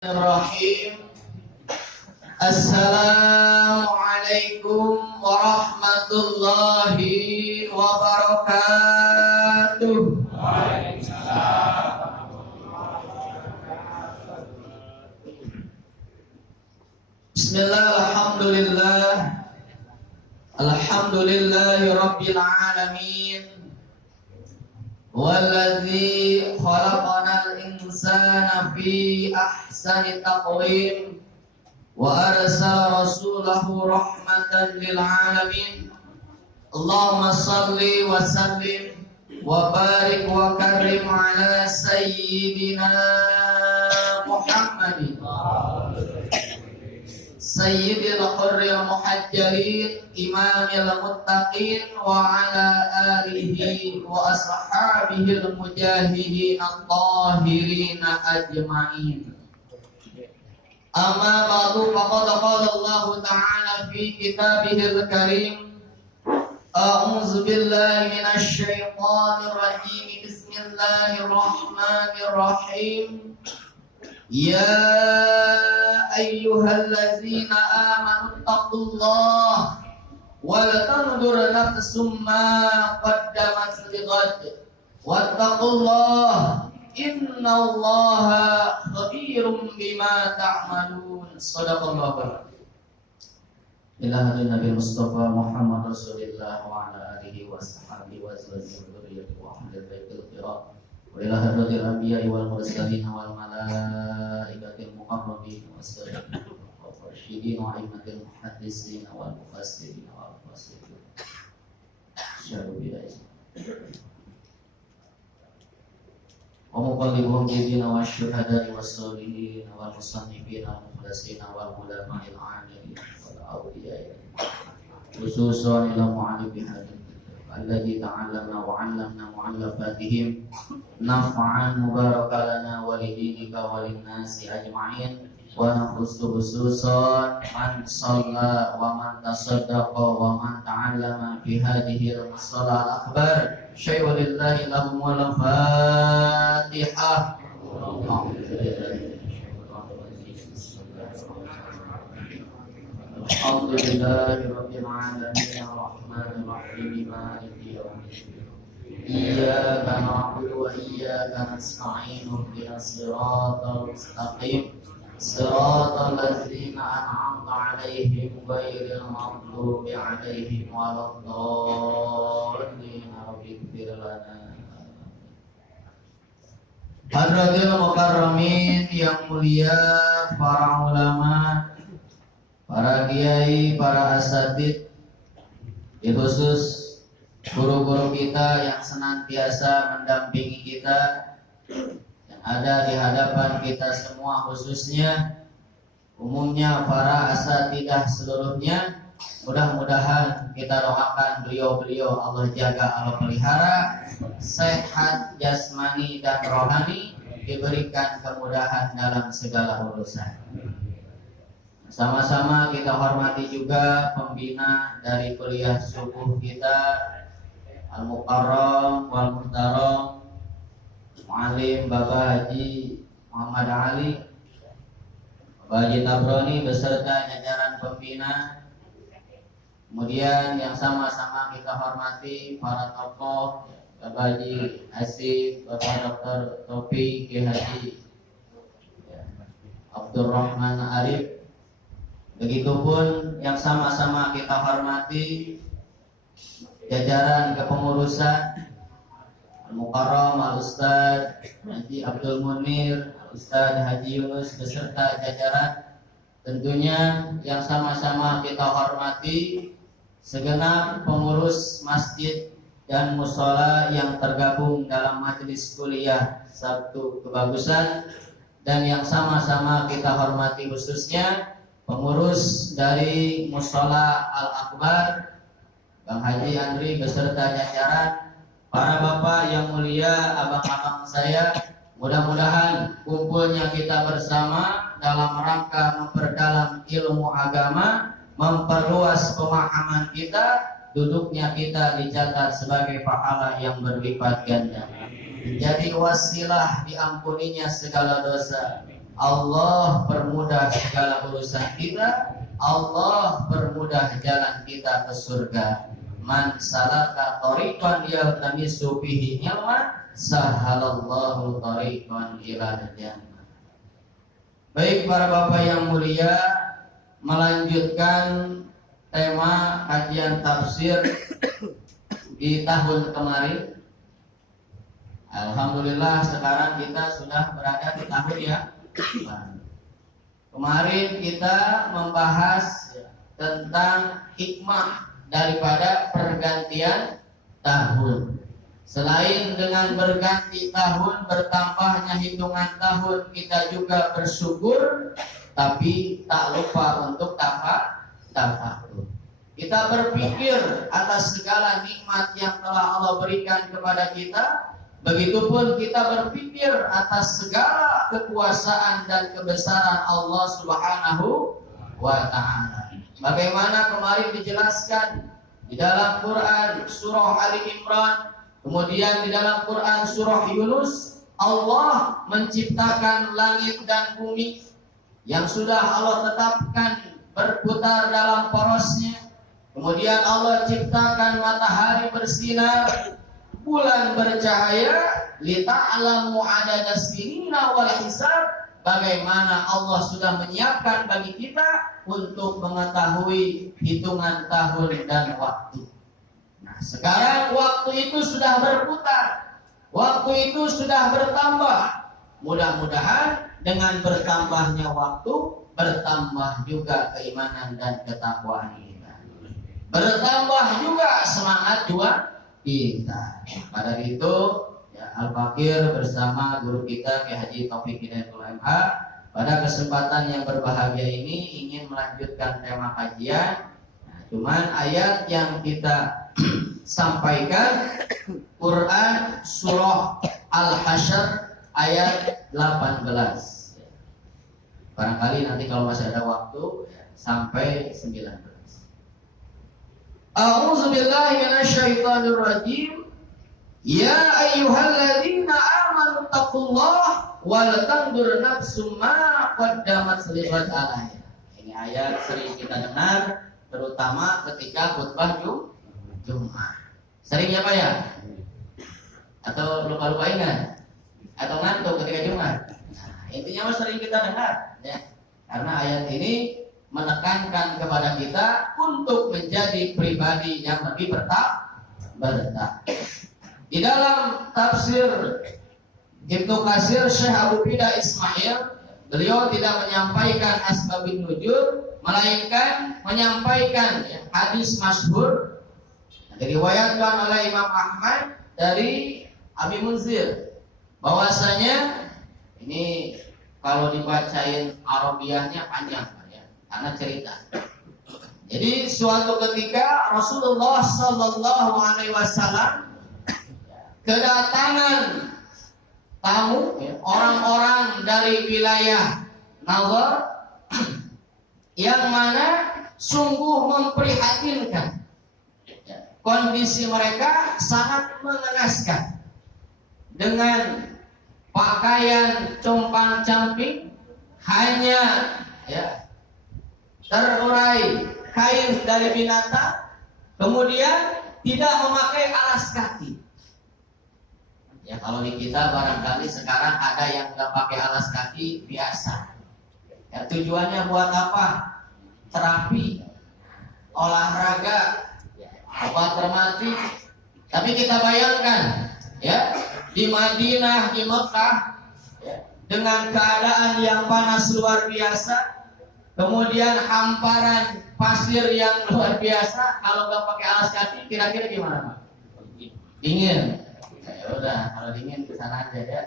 Bismillahirrahmanirrahim. Assalamualaikum warahmatullahi wabarakatuh. Bismillah, alhamdulillah. Alhamdulillahi rabbil alamin. Walladzi khalaqanal insana fi ahsani taqwim wa arsala rasulahu rahmatan lil alamin. Allahumma salli wa sallim wa barik wa karim ala sayyidina Muhammadin Sayyidil Qurril Muhajjalin Imamil Muttaqin wa ala alihi wa ashabihil mujahidin at-tahirina ajma'in. Amma ba'du, faqad qala Allah ta'ala fi kitabihil karim. A'udzu billahi minasy syaithanir rajim. Bismillahirrahmanirrahim. Ya ayyuhallazina amanu taqullaha wal tanzur nafsum ma qaddamat lighad wattaqullaha innallaha khabirum bima ta'malun. Shadaqallahu. Ila hadin Nabi Mustafa Muhammad Rasulullah wa ala alihi wa sahbihi wa dzurriyyatihi wa ahli baitil kiram. Wa ila hadratil anbiya'i wal mursalin wal malaikatil muqarrabin wassalin wa farshidin wa aimatil muhaddisin wal mufassirin wal mufassirin. Syadu billahi. Wa muqallibun bidina wa syuhada'i was solihin wal musannifin wal mukhlasin wal ulama'il 'amilin wal awliya'i. Khususan ila mu'allim bihadin alladzi ta'allamna wa 'allamna mu'allafatihim naf'an mubarakalana wa lidinika wa linnasi ajma'in wa nafsu khususan man shalla wa man tasaddaqa wa man ta'allama fi hadhihi al-shalah al-akbar syai'un lillahi lahum wal fatihah. Alhamdulillahi rabbil alamin arrahmanir rahim maliki yaumiddin. Iyyaka na'budu wa iyyaka nasta'in ihdinas siratal mustaqim siratal ladzina an'amta 'alaihim ghairil maghdubi 'alaihim waladdallin. Rabbighfir lana. Hadratil mukarramin yang mulia, para ulama, para kiai, para asatidz, khusus guru-guru kita yang senantiasa mendampingi kita, yang ada di hadapan kita semua, khususnya umumnya para asatidzah seluruhnya. Mudah-mudahan kita doakan beliau-beliau Allah jaga, Allah pelihara, sehat jasmani dan rohani, diberikan kemudahan dalam segala urusan. Sama-sama kita hormati juga pembina dari kuliah subuh kita, Al-Mukarram wal Muhtaram, Mu'allim Bapak Haji Muhammad Ali, Bapak Haji Tabroni beserta jajaran pembina. Kemudian yang sama-sama kita hormati para tokoh, Bapak Haji Asif, Bapak Dr. Topi, Kiai Haji Abdurrahman Arif. Begitupun yang sama-sama kita hormati jajaran kepengurusan Al-Mukarram, Al-Ustadz Haji Abdul Munir, Al-Ustadz Haji Yunus beserta jajaran. Tentunya yang sama-sama kita hormati segenap pengurus masjid dan mushola yang tergabung dalam majelis kuliah Sabtu Kebagusan, dan yang sama-sama kita hormati khususnya pengurus dari Mushola Al-Akbar, Bang Haji Andri beserta jajaran, para bapak yang mulia, abang-abang saya. Mudah-mudahan kumpulnya kita bersama dalam rangka memperdalam ilmu agama, memperluas pemahaman kita, duduknya kita dicatat sebagai pahala yang berlipat ganda, menjadi wasilah diampuninya segala dosa. Allah permudah segala urusan kita, Allah permudah jalan kita ke surga. Man salaka tariqan yaltamisu fihi ilman sahalallahu tariqan ila jannah. Baik para bapak yang mulia, melanjutkan tema kajian tafsir di tahun kemarin. Alhamdulillah sekarang kita sudah berada di tahun yang baru. Kemarin kita membahas tentang hikmah daripada pergantian tahun. Selain dengan berganti tahun, bertambahnya hitungan tahun, kita juga bersyukur, tapi tak lupa untuk tafakur. Kita berpikir atas segala nikmat yang telah Allah berikan kepada kita. Begitupun kita berpikir atas segala kekuasaan dan kebesaran Allah Subhanahu wa ta'ala. Bagaimana kemarin dijelaskan di dalam Quran surah Ali Imran, kemudian di dalam Quran surah Yunus, Allah menciptakan langit dan bumi yang sudah Allah tetapkan berputar dalam porosnya. Kemudian Allah ciptakan matahari bersinar, bulan bercahaya, lita'lamu adada sinina wal hisab. Bagaimana Allah sudah menyiapkan bagi kita untuk mengetahui hitungan tahun dan waktu. Nah, sekarang waktu itu sudah berputar, waktu itu sudah bertambah. Mudah-mudahan dengan bertambahnya waktu, bertambah juga keimanan dan ketakwaan kita. Bertambah juga semangat kita. Pada itu Al-Fakir bersama guru kita Ki Haji Taufik Hidayatul MH pada kesempatan yang berbahagia ini ingin melanjutkan tema kajian. Nah, cuman ayat yang kita sampaikan Quran surah Al-Hasyr ayat 18. Barangkali nanti kalau masih ada waktu sampai 19. A'udzubillahi minasyaitonir rajim. Ya ayyuhalladzina amanu taqullaha wal tanzur nafsum ma qaddamat lighad alaya. Ini ayat sering kita dengar terutama ketika khutbah Jumat. Sering ya Pak ya? Atau lupa-lupa ingat? Atau ngantuk ketika Jumat? Nah, intinya sering kita dengar ya. Karena ayat ini menekankan kepada kita untuk menjadi pribadi yang lebih bertakwa. Di dalam tafsir Ibnu Katsir Syekh Abu Fida Ismail, beliau tidak menyampaikan asbabun nuzul, melainkan menyampaikan hadis masyhur diriwayatkan oleh Imam Ahmad dari Abi Munzir, bahwasanya ini kalau dibacain Arabiahnya panjang ya, karena cerita. Jadi suatu ketika Rasulullah Sallallahu Alaihi Wasallam kedatangan tamu orang-orang dari wilayah Nawar yang mana sungguh memprihatinkan. Kondisi mereka sangat mengenaskan dengan pakaian compang-camping, hanya terurai kain dari binatang, kemudian tidak memakai alas kaki. Ya kalau di kita barangkali sekarang ada yang nggak pakai alas kaki biasa. Ya tujuannya buat apa? Terapi, olahraga, obat rematik. Tapi kita bayangkan ya di Madinah, di Mekah ya, dengan keadaan yang panas luar biasa, kemudian hamparan pasir yang luar biasa, kalau nggak pakai alas kaki kira-kira gimana Pak? Dingin. Ya udah, kalau dingin ke sana aja ya.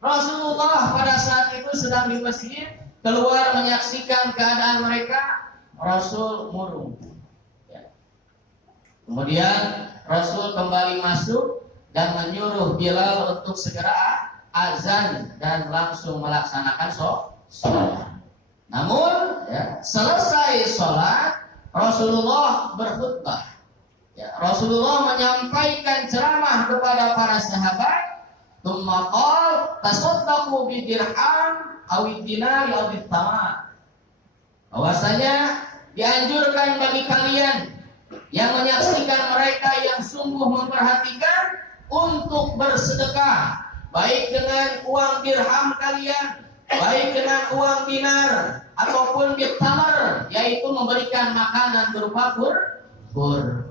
Rasulullah pada saat itu sedang di masjid, keluar menyaksikan keadaan mereka, Rasul murung. Ya. Kemudian Rasul kembali masuk dan menyuruh Bilal untuk segera azan dan langsung melaksanakan sholat. Namun selesai sholat, Rasulullah berkhutbah. Rasulullah menyampaikan ceramah kepada para sahabat, Tsumma qala tasaddaqu bi dirham aw dinari aw bitama. Bahwasanya dianjurkan bagi kalian yang menyaksikan mereka yang sungguh memperhatikan untuk bersedekah, baik dengan uang dirham kalian, baik dengan uang dinar ataupun bitamar, yaitu memberikan makanan berupa kurban.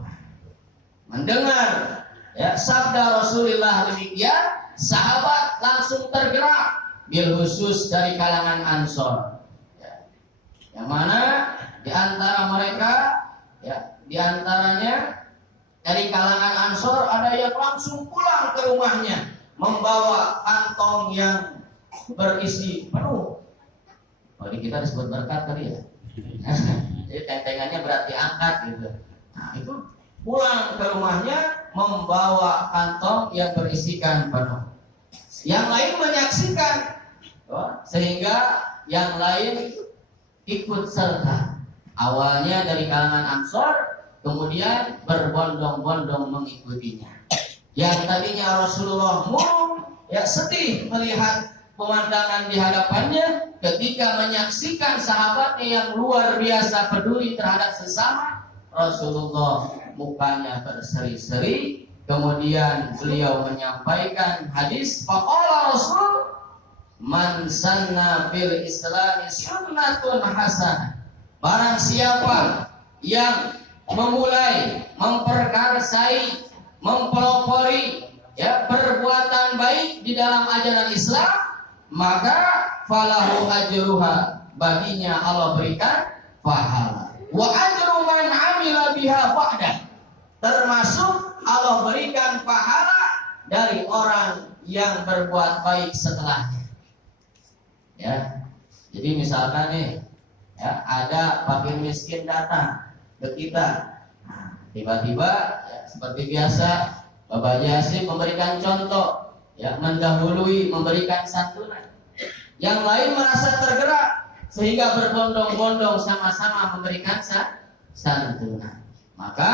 Mendengar ya sabda Rasulullah demikian, sahabat langsung tergerak, bil khusus dari kalangan Ansor, ya. Yang mana di antara mereka, ya, di antaranya dari kalangan Ansor ada yang langsung pulang ke rumahnya membawa kantong yang berisi penuh. Bagi kita disebut berkat tadi ya. Jadi tentengannya berarti angkat gitu. Nah itu pulang ke rumahnya membawa kantong yang berisikan penuh. Yang lain menyaksikan, sehingga yang lain ikut serta. Awalnya dari kalangan Ansor, kemudian berbondong-bondong mengikutinya. Yang tadinya Rasulullah murung, ya sedih melihat pemandangan di hadapannya, ketika menyaksikan sahabatnya yang luar biasa peduli terhadap sesama, Rasulullah mukanya berseri-seri. Kemudian beliau menyampaikan hadis, faqala Rasul, man sanna fil islami sunnatun hasanah. Barang siapa yang memulai, memperkarsai, mempelopori ya perbuatan baik di dalam ajaran Islam, maka falahu ajruha, baginya Allah berikan pahala. Wa ajru man amila biha ba'da, termasuk Allah berikan pahala dari orang yang berbuat baik setelahnya. Ya. Jadi misalkan nih, ya, ada fakir miskin datang ke kita. Nah, tiba-tiba ya, seperti biasa Bapak Yasin memberikan contoh, ya, mendahului memberikan santunan. Yang lain merasa tergerak sehingga berbondong-bondong sama-sama memberikan santunan. Maka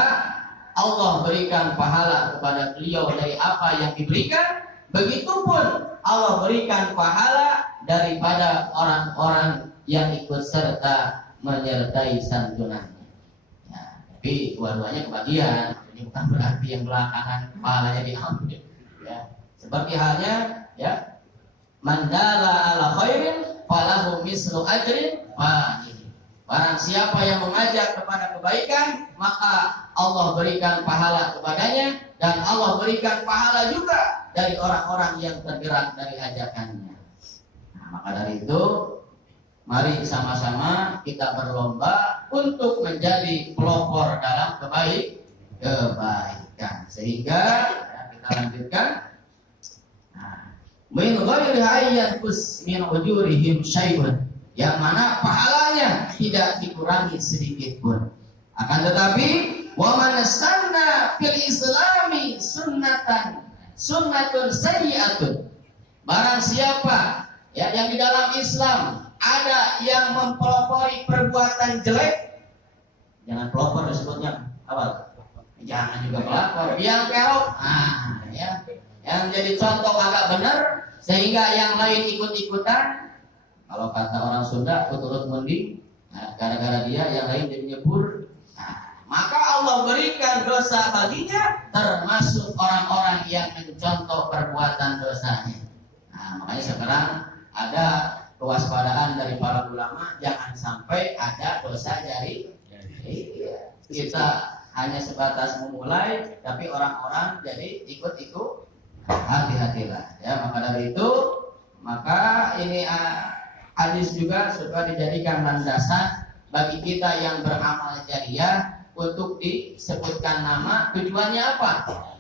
Allah berikan pahala kepada beliau dari apa yang diberikan. Begitupun Allah berikan pahala daripada orang-orang yang ikut serta menyertai santunannya. Ya, tapi dua-duanya kebagian. Ini bukan berarti yang belakangan pahalanya diambil. Ya, seperti halnya, ya, mandala ala khairin falahu mislu ajrin fa'il. Barang siapa yang mengajak kepada kebaikan, maka Allah berikan pahala kepadanya, dan Allah berikan pahala juga dari orang-orang yang tergerak dari ajakannya. Nah, maka dari itu, mari sama-sama kita berlomba untuk menjadi pelopor dalam kebaikan. Sehingga ya, kita lanjutkan. Min ghairi ayyanqus min ujurihim syai'un, yang mana pahalanya tidak dikurangi sedikit pun. Akan tetapi wa man sanna fil islami sunnatun sayyi'atun, barang siapa ya yang di dalam Islam ada yang mempelopori perbuatan jelek, jangan pelopor disebutnya apa? Jangan juga pelopor, yang kerok, ya, yang jadi contoh agak benar sehingga yang lain ikut-ikutan. Kalau kata orang Sunda, turut mending, nah, gara-gara dia yang lain jadi nyebur. Nah, maka Allah berikan dosa baginya, termasuk orang-orang yang mencontoh perbuatan dosanya. Nah, makanya sekarang ada kewaspadaan dari para ulama, jangan sampai ada dosa dari kita hanya sebatas memulai, tapi orang-orang jadi ikut-ikut. Hati-hatilah ya. Maka dari itu, maka ini hadis juga sudah dijadikan landasan bagi kita yang beramal jariah untuk disebutkan nama. Tujuannya apa?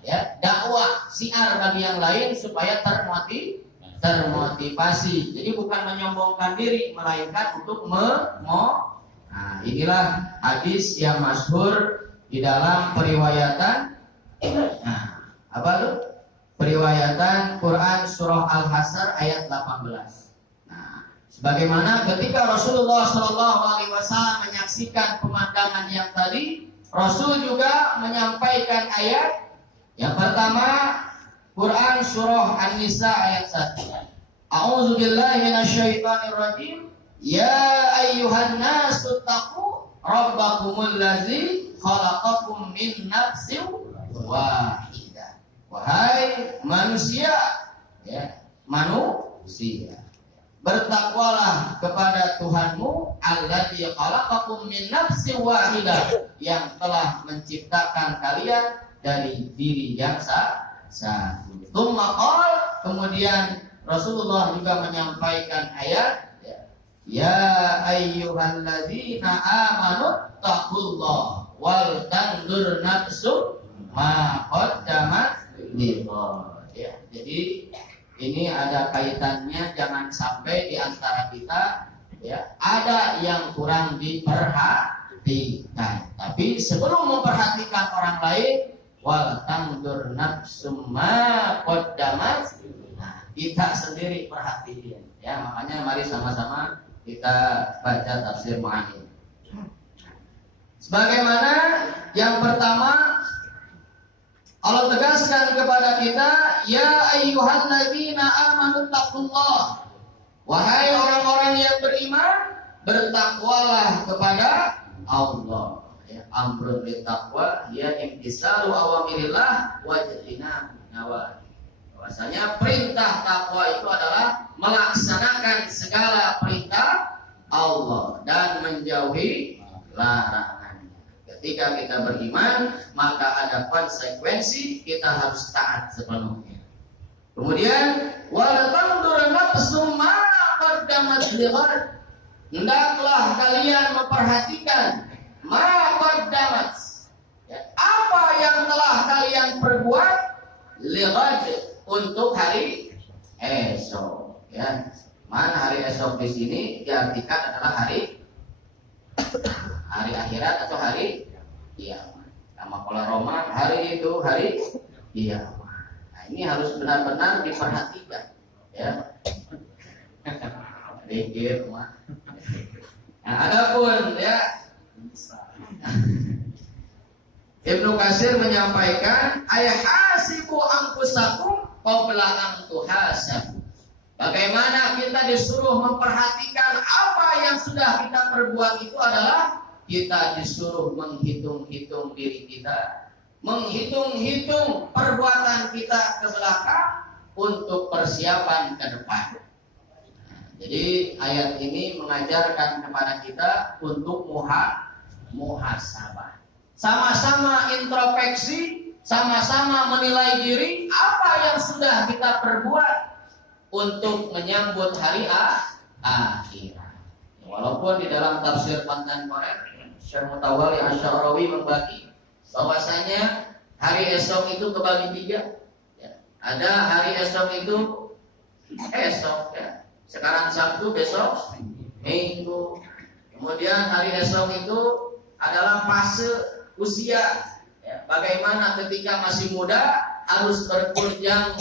Ya, dakwah siar bagi yang lain supaya termotivasi. Jadi bukan menyombongkan diri, melainkan untuk inilah hadis yang masyhur di dalam periwayatan. Nah, apa tuh? Periwayatan Quran surah Al-Hasr ayat 18. Nah, sebagaimana ketika Rasulullah SAW menyaksikan pemandangan yang tadi, Rasul juga menyampaikan ayat yang pertama, Quran surah An-Nisa ayat 1. A'udzu billahi minasyaitonir rajim. Ya ayyuhan nasu taqu rabbakumul ladzi khalaqakum min nafsin wahidah. Wahai manusia, ya, manusia, bertakwalah kepada Tuhanmu alladzi khalaqakum min nafsin wahidah, yang telah menciptakan kalian dari diri yang satu. Kemudian Rasulullah juga menyampaikan ayat, ya ayyuhalladzina amanu taqullah wal tandur nafsum ma qaddamat lighad. Ya, jadi ini ada kaitannya, jangan sampai di antara kita, ya, ada yang kurang diperhatikan. Tapi sebelum memperhatikan orang lain, wal tandur nafsum ma qaddamat, nah, kita sendiri perhatiin. Ya, makanya mari sama-sama kita baca tafsir Mu'ayyid. Sebagaimana yang pertama Allah tegaskan kepada kita, ya ayyuhalladzina amanu taqullah. Wahai orang-orang yang beriman, bertakwalah kepada Allah. Ya, amrun bittaqwa ya imtisalu awamirillah wa ijtinab nawahi. Bahwasanya perintah takwa itu adalah melaksanakan segala perintah Allah dan menjauhi larangannya. Ketika kita beriman, maka ada konsekuensi, kita harus taat sepenuhnya. Kemudian, wala tandur nafsum ma qaddamat lighad. Hendaklah kalian memperhatikan ma qaddamat, ya, apa yang telah kalian perbuat lighad, untuk hari esok. Ya, mana hari esok di sini diartikan adalah hari akhirat atau hari kiamat. Sama pola Roma, hari itu hari kiamat. Nah, ini harus benar-benar diperhatikan. Ya, pikir, mah. Nah, adapun ya, Ibnu Katsir menyampaikan, ayahasibu anfusakum qabla an tuhasabu. Bagaimana kita disuruh memperhatikan apa yang sudah kita perbuat, itu adalah kita disuruh menghitung-hitung diri kita, menghitung-hitung perbuatan kita ke belakang untuk persiapan ke depan. Nah, jadi ayat ini mengajarkan kepada kita untuk muhasabah. Sama-sama introspeksi, sama-sama menilai diri apa yang sudah kita perbuat untuk menyambut hari akhirat. Walaupun di dalam tafsir kontemporer Syekh Mutawalli Asy-Sya'rawi membagi bahwasanya hari esok itu kebagi 3. Ya, ada hari esok itu esok, ya. Sekarang Sabtu, besok Minggu. Kemudian hari esok itu adalah fase usia, ya, bagaimana ketika masih muda harus bekerja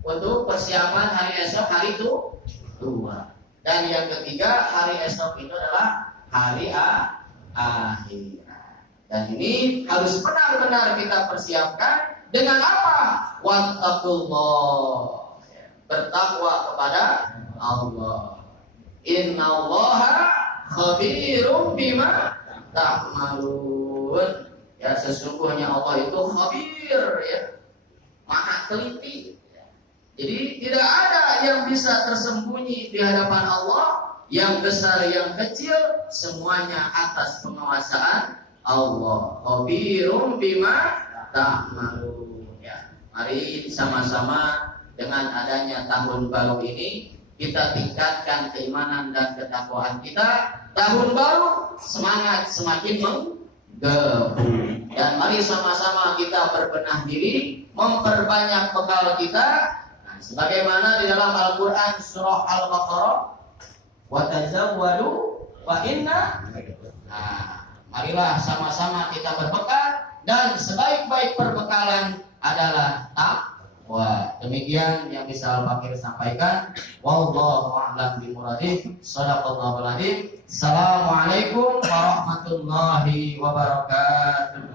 untuk persiapan hari esok, hari itu tua. Dan yang ketiga, hari esok itu adalah hari akhirat. Dan ini harus benar-benar kita persiapkan dengan apa? Wattaqullah, bertakwa kepada Allah. Innallaha khabirum bima ta'malun. Ya, sesungguhnya Allah itu khabir, ya, maha teliti. Jadi tidak ada yang bisa tersembunyi di hadapan Allah, yang besar yang kecil semuanya atas penguasaan Allah. Khabirum bima ta'malun. Ya, mari sama-sama dengan adanya tahun baru ini kita tingkatkan keimanan dan ketakwaan kita. Tahun baru semangat semakin menggebu. Dan mari sama-sama kita berbenah diri, memperbanyak bekal kita. Sebagaimana di dalam Al-Quran surah Al-Baqarah, wa tazawwadu wa inna. Nah, marilah sama-sama kita berbekal, dan sebaik-baik perbekalan adalah takwa. Demikian yang bisa Al-Fakir sampaikan. Wallahu a'lam bimuradi. Shadaqallahul adzim. Assalamualaikum warahmatullahi wabarakatuh.